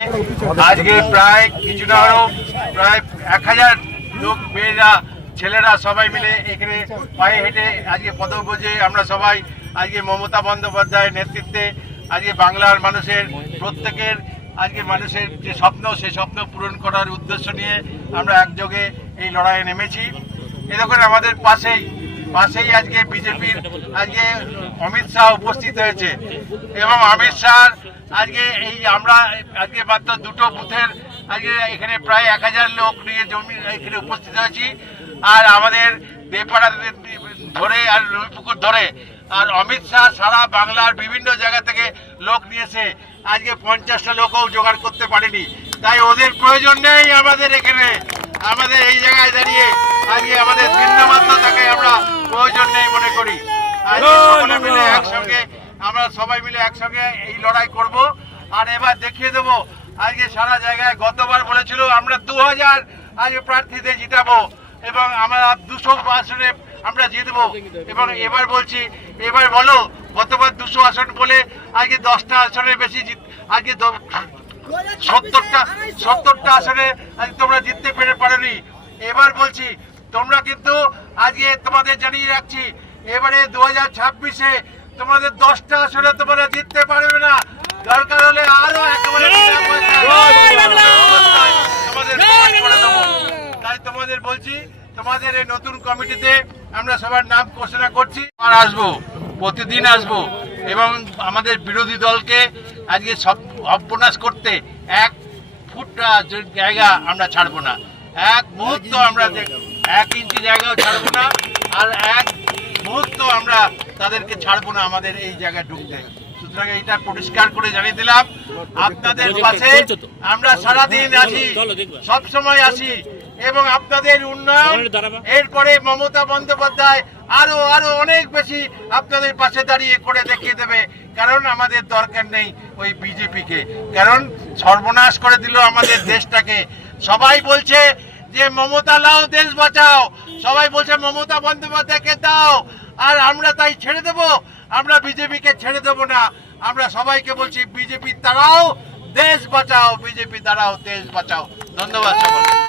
আজকে প্রায় কিছু না হলেও প্রায় 1000 লোক, মেয়েরা, ছেলেরা সবাই মিলে এখানে পায়ে হেঁটে আজকে পদব্রজে আমরা সবাই আজকে মমতা বন্দ্যোপাধ্যায়ের নেতৃত্বে আজকে বাংলার মানুষের প্রত্যেকের আজকে মানুষের যে স্বপ্ন, সেই স্বপ্ন পূরণ করার উদ্দেশ্য নিয়ে আমরা একযোগে এই লড়াইয়ে নেমেছি। এরকম আমাদের পাশেই আজকে বিজেপির আজকে অমিত শাহ উপস্থিত হয়েছে এবং অমিত শাহ আজকে আমরা আজকে মাত্র দুটো বুথের আজকে এখানে প্রায় 1000 লোক নিয়ে জমি এখানে উপস্থিত হয়েছি। আর আমাদের বেপাড়া ধরে আর রবিপুকুর ধরে আর অমিত শাহ সারা বাংলার বিভিন্ন জায়গা থেকে লোক নিয়েছে, আজকে 50টা লোকও জোগাড় করতে পারেনি। তাই ওদের প্রয়োজন নেই আমাদের এখানে, আমাদের এই জায়গায় দাঁড়িয়ে আজকে আমাদের ভিন্নমাত্রতাকে আমরা প্রয়োজন নেই মনে করি। আমরা সবাই মিলে একসঙ্গে এই লড়াই করব। আর এবার দেখিয়ে দেবো আজকে সারা জায়গায়। গতবার বলেছিল আমরা 2000 আজকে প্রার্থীদের জিতাবো এবং আমরা 200 আসনে আমরা জিতবো। এবং এবার বলছি, এবার বলো গতবার 200 আসন বলে আজকে 10টা আসনের বেশি আজকে 70টা আসনে আজকে তোমরা জিততে পারোনি। এবার বলছি তোমরা কিন্তু আজকে তোমাদের জানিয়ে রাখছি, এবারে 2026-এ তোমাদের 10টা আসনে তোমরা জিততে পারবে না। দরকার হলে আরো একেবারে তাই তোমাদের বলছি, তোমাদের এই নতুন কমিটিতে আমরা সবার নাম ঘোষণা করছি। আর আসবো, প্রতিদিন আসবো এবং আমাদের বিরোধী দলকে আজকে সব অপনাশ করতে 1 ফুট জায়গা আমরা ছাড়বো না, 1 মুহূর্ত আমরা 1 ইঞ্চি জায়গাও ছাড়বো না। আর 1 মুহূর্ত আমরা তাদেরকে ছাড়বো না আমাদের এই জায়গায় ঢুকতে। সুতরাং এইটা পরিষ্কার করে জানিয়ে দিলাম, আপনাদের পাশে আমরা সারাদিন আছি, সব সময় আছি এবং আপনাদের উন্নয়ন এরপরে মমতা বন্দ্যোপাধ্যায় আরো অনেক বেশি আপনাদের পাশে দাঁড়িয়ে করে দেখিয়ে দেবে। কারণ আমাদের দরকার নেই ওই বিজেপিকে, কারণ সর্বনাশ করে দিল আমাদের দেশটাকে। সবাই বলছে যে মমতা লাও দেশ বাঁচাও, সবাই বলছে মমতা বন্দ্যোপাধ্যায়কে দাও, আর আমরা তাই ছেড়ে দেব? আমরা বিজেপিকে ছেড়ে দেব না। আমরা সবাইকে বলছি বিজেপি তারাও দেশ বাঁচাও, বিজেপি তারাও দেশ বাঁচাও। ধন্যবাদ সকলকে।